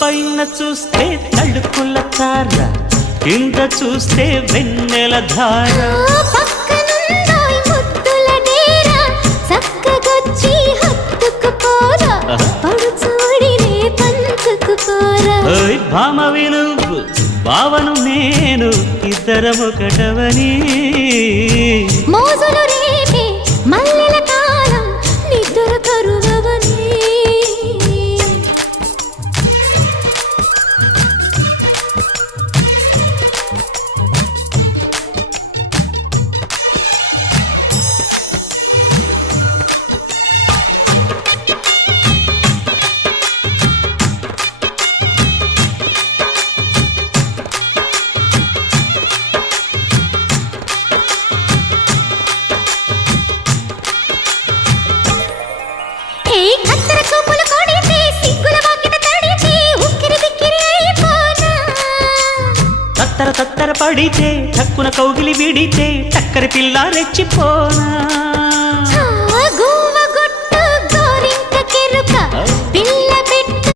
పైన చూస్తే తడుకుల తార, కింద చూస్తే వెన్నెల ధార. పక్కనుందోయ్ ముద్దుల డేరా, చక్కగొచ్చి హత్తుకుపోరా, పడుచూడినే పంచుకుపోరా. ఓయ్ భామ వినువ్వు, భావను నేను, ఇద్దరమొకటవని. మోజులు రేపే మల్లెల కాలం, నిద్ర కరువవని. తత్తర తత్తర పడితే, టక్కున కౌగిలి విడితే, టక్కరి పిల్ల రెచ్చిపోనా.